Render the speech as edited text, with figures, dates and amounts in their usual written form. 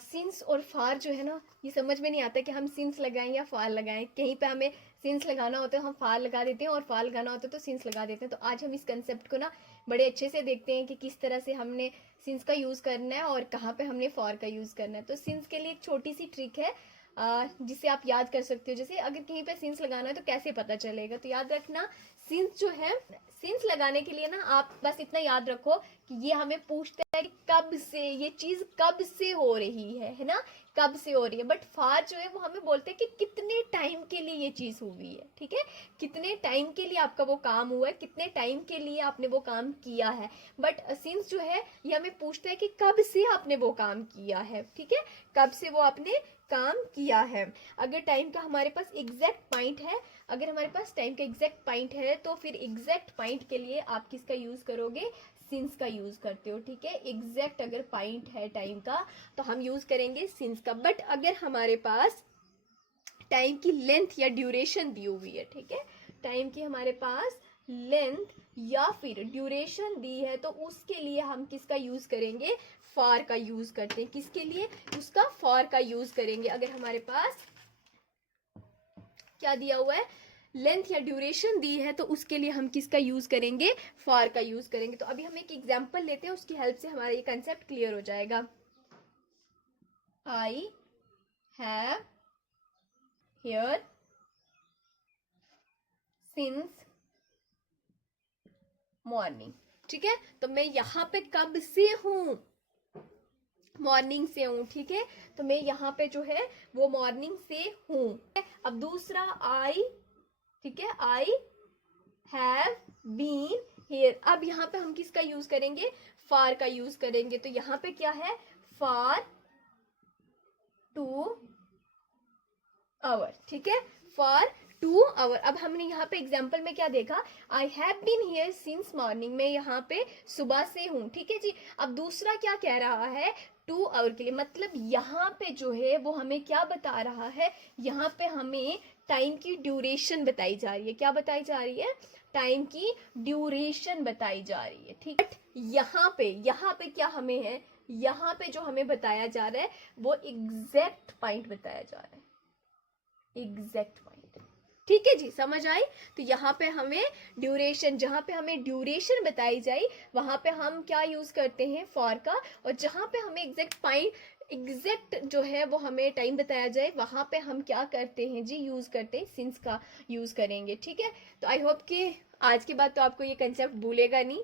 Since और फार जो है ना, ये समझ में नहीं आता कि हम सिंस लगाएं या फार लगाएं। कहीं पे हमें सिंस लगाना होता है हम फार लगा देते हैं, और फार लगाना होता है तो सिंस लगा देते हैं। तो आज हम इस कंसेप्ट को ना बड़े अच्छे से देखते हैं कि किस तरह से हमने सिंस का यूज़ करना है और कहाँ पे हमने फॉर का यूज़ करना है। तो सिंस के लिए एक छोटी सी ट्रिक है जिसे आप याद कर सकते हो। जैसे अगर कहीं पे सिंस लगाना है तो कैसे पता चलेगा, तो याद रखना सिंस जो है, सिंस लगाने के लिए ना आप बस इतना याद रखो कि ये हमें पूछता है कि कब से ये चीज कब से हो रही है ना, कब से हो रही है। बट फार जो है वो हमें बोलते हैं कि कितने टाइम के लिए ये चीज हुई है, ठीक है, कितने टाइम के लिए आपका वो काम हुआ है, कितने टाइम के लिए आपने वो काम किया है। बट सिंस जो है ये हमें पूछता है कि कब से आपने वो काम किया है, ठीक है, कब से वो आपने काम किया है। अगर टाइम का हमारे पास एग्जैक्ट पॉइंट है, अगर हमारे पास टाइम का एग्जैक्ट पॉइंट है तो फिर एग्जैक्ट पॉइंट के लिए आप किसका यूज करोगे, सिंस का यूज करते हो, ठीक है। एग्जैक्ट अगर पॉइंट है टाइम का तो हम यूज करेंगे सिंस का। बट अगर हमारे पास टाइम की लेंथ या ड्यूरेशन दी हुई है, ठीक है, टाइम की हमारे पास लेंथ या फिर ड्यूरेशन दी है तो उसके लिए हम किसका यूज करेंगे, फॉर का यूज करते हैं। किसके लिए, उसका फॉर का यूज करेंगे। अगर हमारे पास क्या दिया हुआ है, लेंथ या ड्यूरेशन दी है तो उसके लिए हम किसका यूज करेंगे, फॉर का यूज करेंगे। तो अभी हम एक एग्जांपल लेते हैं, उसकी हेल्प से हमारा ये कंसेप्ट क्लियर हो जाएगा। I have here since morning, ठीक है। तो मैं यहाँ पे कब से हूं, मॉर्निंग से हूं, ठीक है। तो मैं यहाँ पे जो है वो मॉर्निंग से हूं। अब दूसरा आई, ठीक है, आई हैव बीन हियर। अब यहाँ पे हम किसका यूज करेंगे, फार का यूज करेंगे। तो यहाँ पे क्या है, फार 2 आवर, ठीक है, फॉर 2 आवर। अब हमने यहाँ पे एग्जाम्पल में क्या देखा, I have been here since morning, मैं यहाँ पे सुबह से हूँ, ठीक है जी। अब दूसरा क्या कह रहा है, 2 आवर के लिए, मतलब यहाँ पे जो है वो हमें क्या बता रहा है, यहाँ पे हमें टाइम की ड्यूरेशन बताई जा रही है। क्या बताई जा रही है, टाइम की ड्यूरेशन बताई जा रही है, ठीक। बट यहाँ पे क्या हमें है, यहाँ पे जो हमें बताया जा रहा है वो एग्जैक्ट पॉइंट बताया जा रहा है, एग्जैक्ट पॉइंट, ठीक है जी, समझ आई। तो यहाँ पे हमें ड्यूरेशन, जहां पे हमें ड्यूरेशन बताई जाए वहां पे हम क्या यूज करते हैं, फॉर का। और जहां पे हमें एग्जैक्ट पॉइंट, एग्जैक्ट जो है वो हमें टाइम बताया जाए वहां पे हम क्या करते हैं जी, यूज करते हैं सिंस का यूज करेंगे, ठीक है। तो आई होप कि आज के बाद तो आपको ये कंसेप्ट भूलेगा नहीं।